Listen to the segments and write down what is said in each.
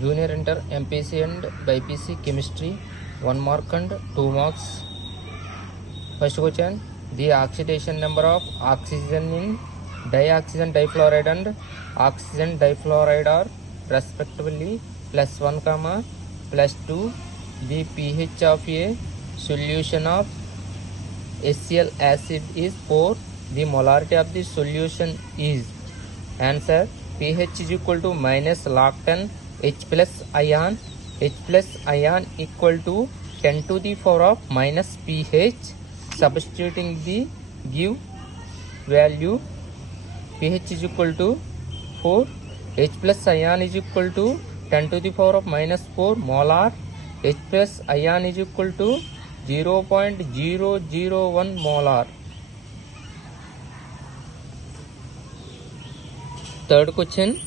Junior Inter MPC and BPC Chemistry 1 mark and 2 marks. First question, the oxidation number of oxygen in dioxygen difluoride and oxygen difluoride are respectively +1, +2. The pH of a solution of HCl acid is 4. The molarity of the solution is. Answer, pH is equal to minus log 10 H plus ion. H plus ion equal to 10 to the power of minus pH. Substituting the give value, pH is equal to 4, H plus ion is equal to 10 to the power of minus 4 molar. H plus ion is equal to 0.001 molar. Third question,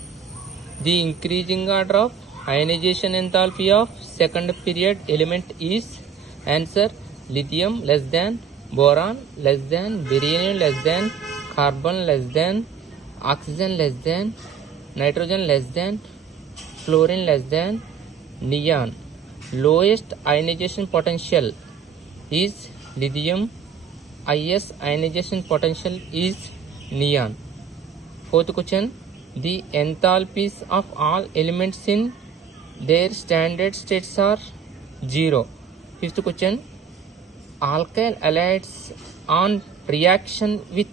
the increasing order of ionization enthalpy of second period element is. Answer, lithium less than, boron less than, beryllium less than, carbon less than, oxygen less than, nitrogen less than, fluorine less than, neon. Lowest ionization potential is lithium, highest ionization potential is neon. Fourth question, the enthalpies of all elements in their standard states are 0. Fifth question, alkyl halides on reaction with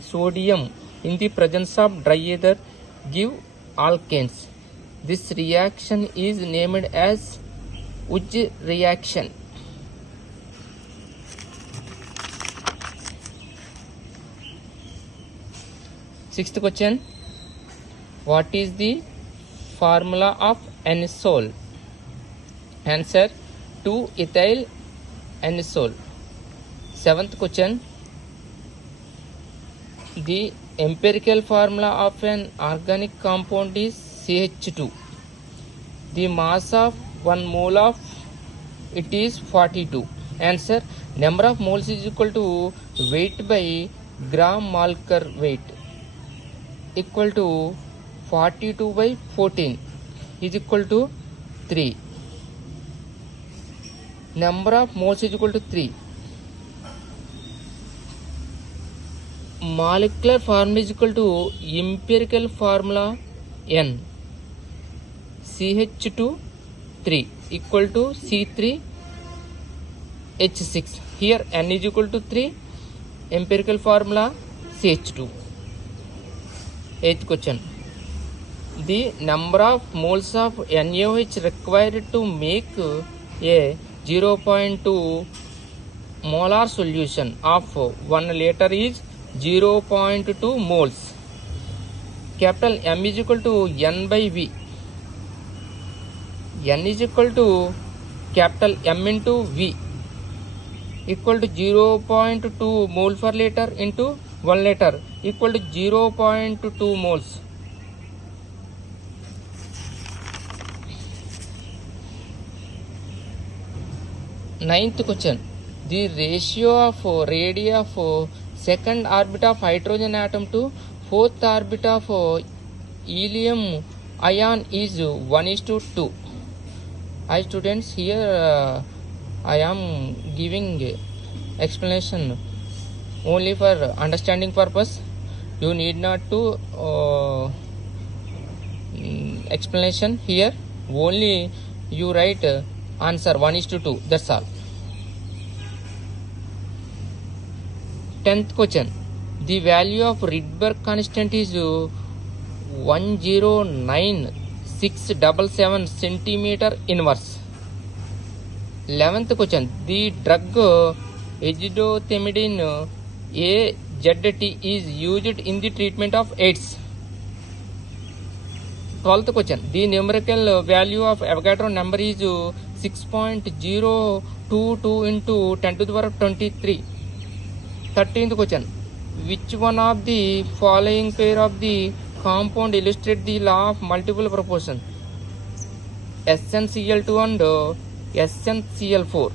sodium in the presence of dry ether give alkanes. This reaction is named as Uj reaction. Sixth question, what is the formula of anisole? Answer, 2-ethyl anisole. Seventh question, the empirical formula of an organic compound is CH2. The mass of 1 mole of it is 42. Answer, number of moles is equal to weight by gram molecular weight equal to 42 by 14 is equal to 3. Number of moles is equal to 3. Molecular formula is equal to empirical formula N. CH2 3 equal to C3H6. Here N is equal to 3. Empirical formula CH2. Eighth question, the number of moles of NaOH required to make a 0.2 molar solution of 1 liter is 0.2 moles. Capital M is equal to N by V. N is equal to capital M into V equal to 0.2 mole per liter into 1 liter equal to 0.2 moles. Ninth question, the ratio of radii of second orbit of hydrogen atom to fourth orbit of helium ion is 1:2. Hi students, here I am giving explanation only for understanding purpose. You need not to explanation here. Only you write answer 1:2. That's all. 10th question, the value of Rydberg constant is 109,677 centimeter inverse. 11th question, the drug azidothymidine AZT is used in the treatment of AIDS. 12th question, the numerical value of Avogadro number is 6.022 into 10 to the power 23. 13th question, which one of the following pair of the compound illustrate the law of multiple proportion? SnCl2 and SnCl4.